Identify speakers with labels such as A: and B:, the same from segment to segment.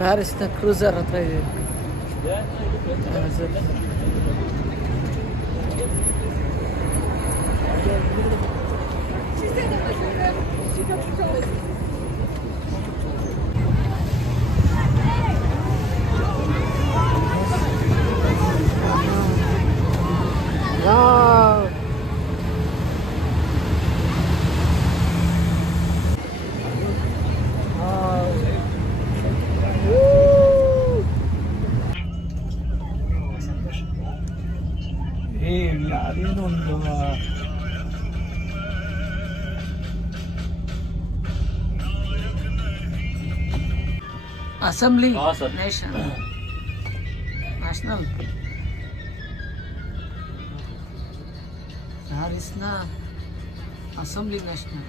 A: فارسنا كروزر طيب ಒಂದು ಅಸೆಂಬ್ಲಿ
B: ಹಾಂ sir
A: nation national ಪ್ಯಾರಿಸ್ನ assembly national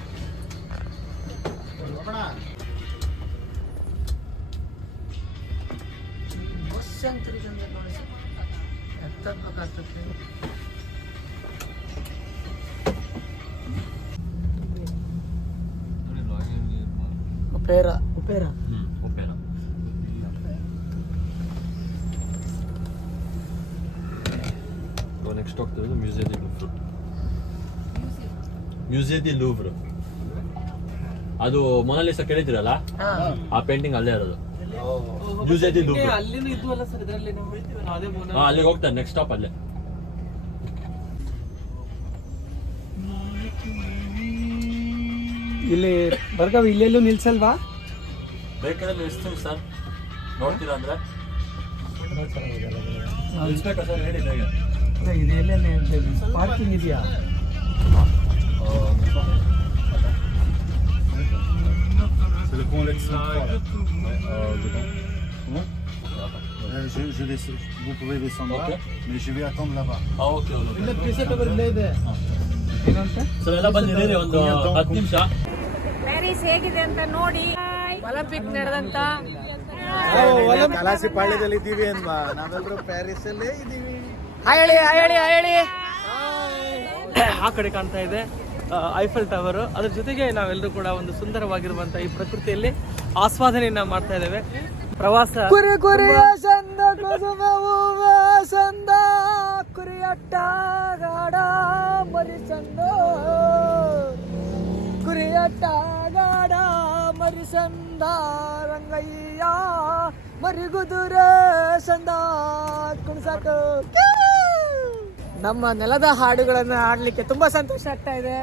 A: bus ಹೆಂಗ್ ತಿರುಗಂಗೆ ನೋಡಿ ಉಪೇರ ಉಪೇರ.
B: ಓಪೇನಾ next ಹೋಗ್ತಿರೋದು museum the Louvre museum the Louvre ಅದು ಮೊನಾಲಿಸ ಕೇಳಿದಿರಲ್ಲ ಆ ಪೇಂಟಿಂಗ್ ಅಲ್ಲೇ ಇರೋದು. ಮ್ಯೂಸಿಯ ದಿ ಲೂವ್ರ್
A: ಅಲ್ಲಿನೂ ಇದ್ವಲ್ಲ ಸರ್ ಇದರಲ್ಲಿ ಅದೇ
B: ಹಾ ಅಲ್ಲಿಗೆ ಹೋಗ್ತಾರೆ ನೆಕ್ಸ್ಟ್ ಸ್ಟಾಪ್ ಅಲ್ಲೇ.
C: ಇಲ್ಲಿ ಬರ್ಗಾವ್ ಇಲ್ಲೆಲ್ಲೂ ನಿಲ್ಸಲ್ವಾ
B: ಬೇಕಾದ್ರೆ ನಿಲ್ಲಿಸ್ತೀವಿ ಸರ್ ನೋಡ್ತೀರಾ ಅಂದ್ರೆ ನಿಲ್ಸ್ಬೇಕಾ ಸರ್ ಹೇಳಿ ಬೇಗ
C: ಅಲ್ಲ, ಇದು ಎಲ್ಲೆಲ್ಲಿ ಪಾರ್ಕಿಂಗ್ ಇದೆಯಾ
D: C'est le pont Alexandre III, là. Euh, je, je laisse, vous pouvez descendre
B: Ok.
D: là, mais je vais attendre là-bas.
B: ಹಾಂ ಓಕೆ
C: ಇದೆ ಏನಂತ
B: ಸರ್ ಎಲ್ಲ ಬಂದಿರಿ ಒಂದು ಹತ್ತು ನಿಮಿಷ
E: Paris ಹೇಗಿದೆ ಅಂತ ನೋಡಿ.
A: ಒಲಿಂಪಿಕ್ ನಡೆದಂತ.
C: ಕಲಾಸಿ ಪಾಳ್ಯದಲ್ಲಿ ಇದ್ದೀವಿ ಅನ್ವಾ. ನಾವೆಲ್ಲರೂ ಪ್ಯಾರಿಸ್ ಅಲ್ಲೇ ಇದ್ದೀವಿ
A: ಹೇಳಿ ಹೇಳಿ ಹೇಳಿ.
F: ಆ ಕಡೆ ಕಾಣ್ತಾ ಇದೆ ಐಫಲ್ ಟವರ್ ಅದ್ರ ಜೊತೆಗೆ ನಾವೆಲ್ಲರೂ ಕೂಡ ಒಂದು ಸುಂದರವಾಗಿರುವಂತ ಈ ಪ್ರಕೃತಿಯಲ್ಲಿ ಆಸ್ವಾದನೆಯನ್ನ ಮಾಡ್ತಾ ಇದ್ದೇವೆ. ಪ್ರವಾಸ
A: ಕುರಿ ಕುರಿಯ ಚಂದ ಕುಸುಮ ಹೂವ ಚಂದ. ಕುರಿಯಟ್ಟ ಸಂದ ರಂಗಯ್ಯ ಮರಿಗುದುರೆ ಸಂದ ಕುಣಿಸಾಕ. ನಮ್ಮ ನೆಲದ ಹಾಡುಗಳನ್ನು ಹಾಡಲಿಕ್ಕೆ ತುಂಬಾ ಸಂತೋಷ ಆಗ್ತಾ ಇದೆ.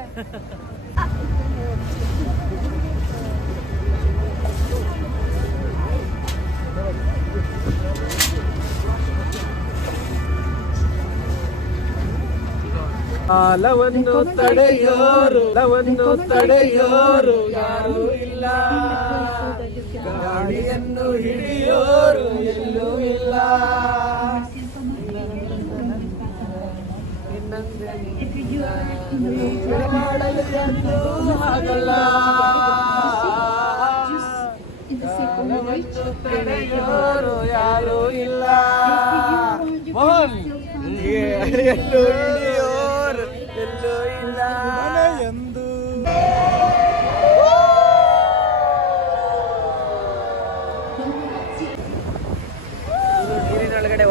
F: ಕಾಲವನ್ನು ತಡೆಯೋರು ಕಾಲವನ್ನು ತಡೆಯೋರು ಯಾರು ಇಲ್ಲ ಗಾಳಿಯನ್ನು ಹಿಡಿಯೋರು ಎಲ್ಲೂ ಇಲ್ಲ ಮಾಡಲು ಎಂದೂ ಆಗಲ್ಲ ಕಾಲವನ್ನು ತಡೆಯೋರು ಯಾರು ಇಲ್ಲ ಮೋಹನ್ ಗಾಳಿಯನ್ನು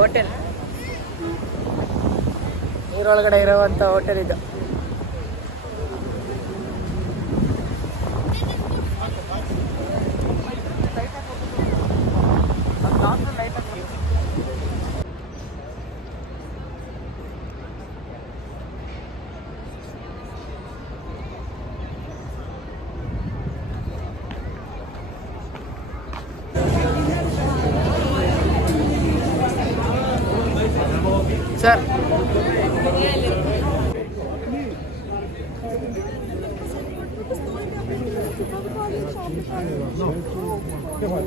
A: ಹೋಟೆಲ್. ನೀರೊಳಗಡೆ ಇರುವಂತ ಹೋಟೆಲ್ ಇದು. Давай.